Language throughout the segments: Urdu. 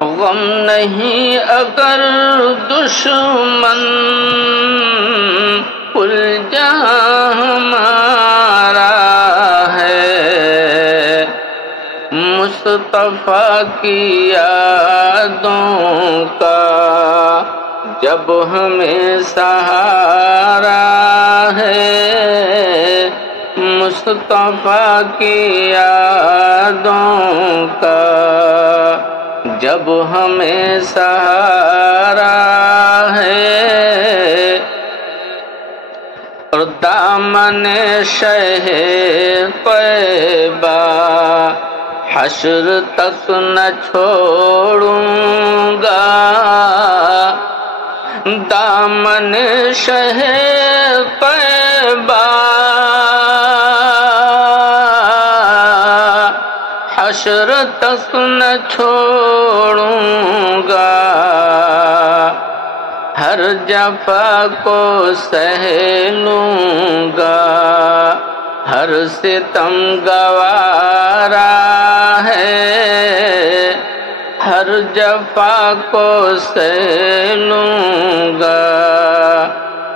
غم نہیں اگر دشمن کل جہاں ہمارا ہے، مصطفیٰ کی یادوں کا جب ہمیں سہارا ہے، مصطفیٰ کی یادوں کا جب ہمیں سہارا ہے، اور دامن شہ طیبہ حشر تک نہ چھوڑوں گا، دامن شہ طیبہ حشر تک نہ چھوڑوں گا، ہر جفا کو سہ لوں گا، ہر ستم گوارا ہے، ہر جفا کو سہ لوں گا،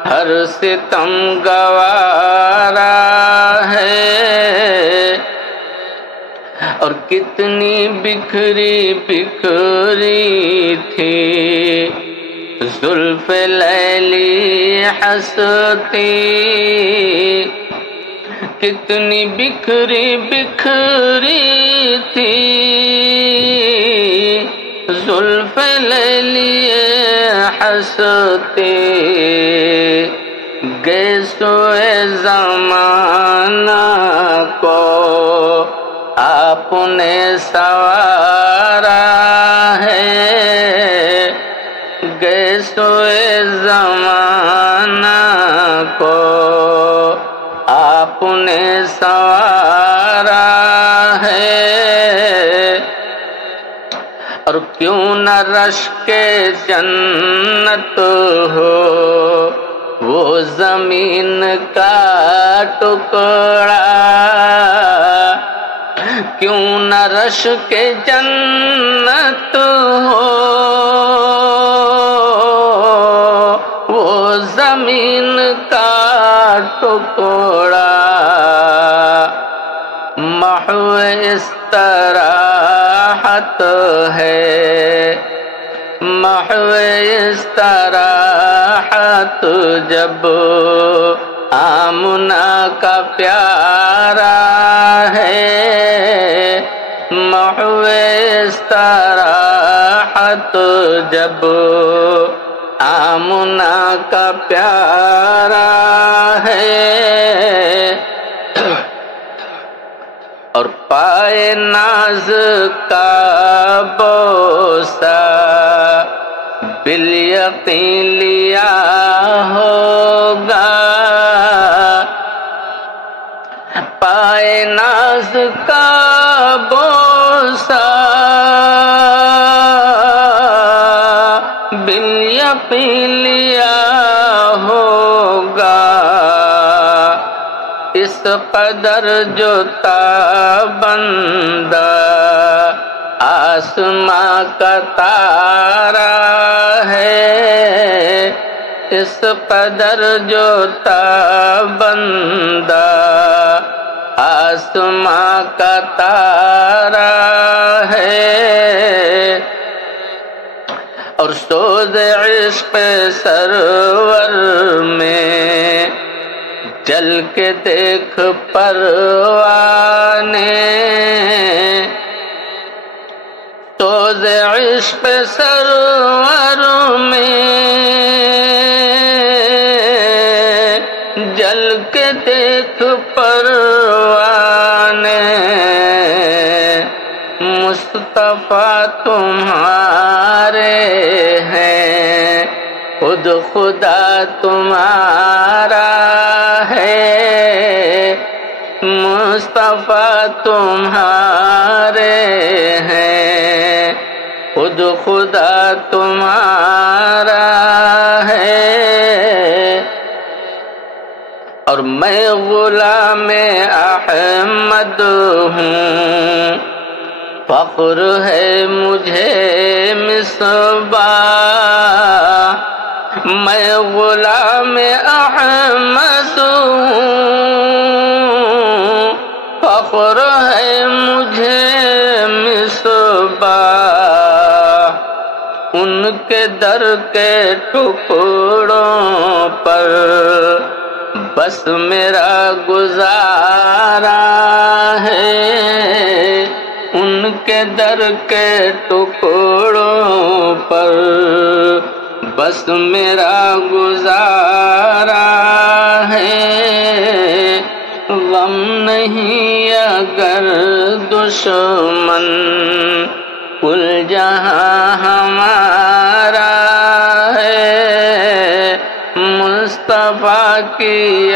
ہر ستم گوارا ہے، اور کتنی بکھری بکھری تھی زلف لیلی ہستی، کتنی بکھری بکھری تھی زلف لیلی ہستی، گئے سوئے زمانہ کو آپ نے سوارا ہے، گئے سوئے زمانہ کو آپ نے سوارا ہے، اور کیوں نہ رشک جنت ہو وہ زمین کا ٹکڑا، کیوں نہ رشک جنت ہو وہ زمین کا ٹکڑا، محو استراحت ہے، محو استراحت جب آمنہ کا پیارا ہے، محو استراحت جب آمنہ کا پیارا ہے، اور پائے ناز کا بوسہ بالیقین لیا ہوگا، پائے ناز کا بوسہ بالیقین لیا ہوگا، اس قدر جو تابندہ آسماں کا تارا ہے، اس قدر جو تابندہ آسماں کا تارا ہے، اور سوز عشق سرور میں جل کے دیکھ پروانے، سوز عشق سرور میں جل کے دیکھ پروانے، مصطفیٰ تمہارے ہیں، خود خدا تمہارا ہے، مصطفیٰ تمہارے ہیں، خود خدا تمہارا ہے، اور میں غلام احمد ہوں، فخر ہے مجھے مصباح، میں غلام احمد ہوں، فخر ہے مجھے مصباح، ان کے در کے ٹکڑوں پر بس میرا گزارا ہے، ان کے در کے ٹکڑوں پر بس میرا گزارا ہے، غم نہیں اگر دشمن کل جہاں ہمارا ہے، مصطفیٰ کی